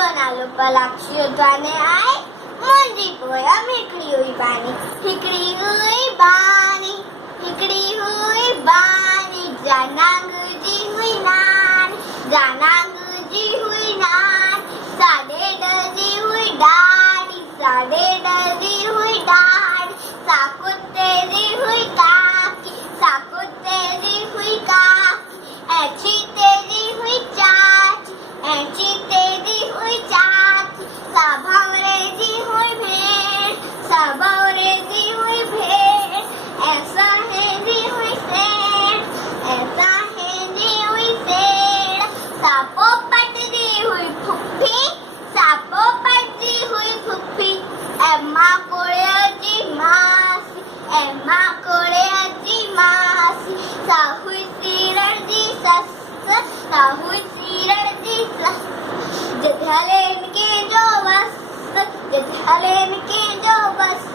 जो नालो पलाक्षियो जाने आए मुंजी पोया हिकड़ी हुई बानी हिकड़ी हुई बानी हिकड़ी हुई बानी जानांग जी हुई नान जानांग जी हुई नान साडे डजी हुई डाड़ी साडे डजी हुई डाड़ी साकुत्ते जी हुई काकी साकुत्ते जी हुई काकी ऐची तेजी हुई चाची ऐची तेजी हुई चाची साभावरे जी हुई भेड़ साभावरे जी हुई भेड़ ऐसा है जी हुई शेर ऐसा है जी हुई शेर सापो पट जी हुई फुफ्फी सापो पट जी हुई फुफ्फी एम्मा कोड़े जी मासी एम्मा कोड़े जी मासी साहुई सीरण जी सस साहुई सीरण जी सस जधलेन के जो बस जधलेन के जो बस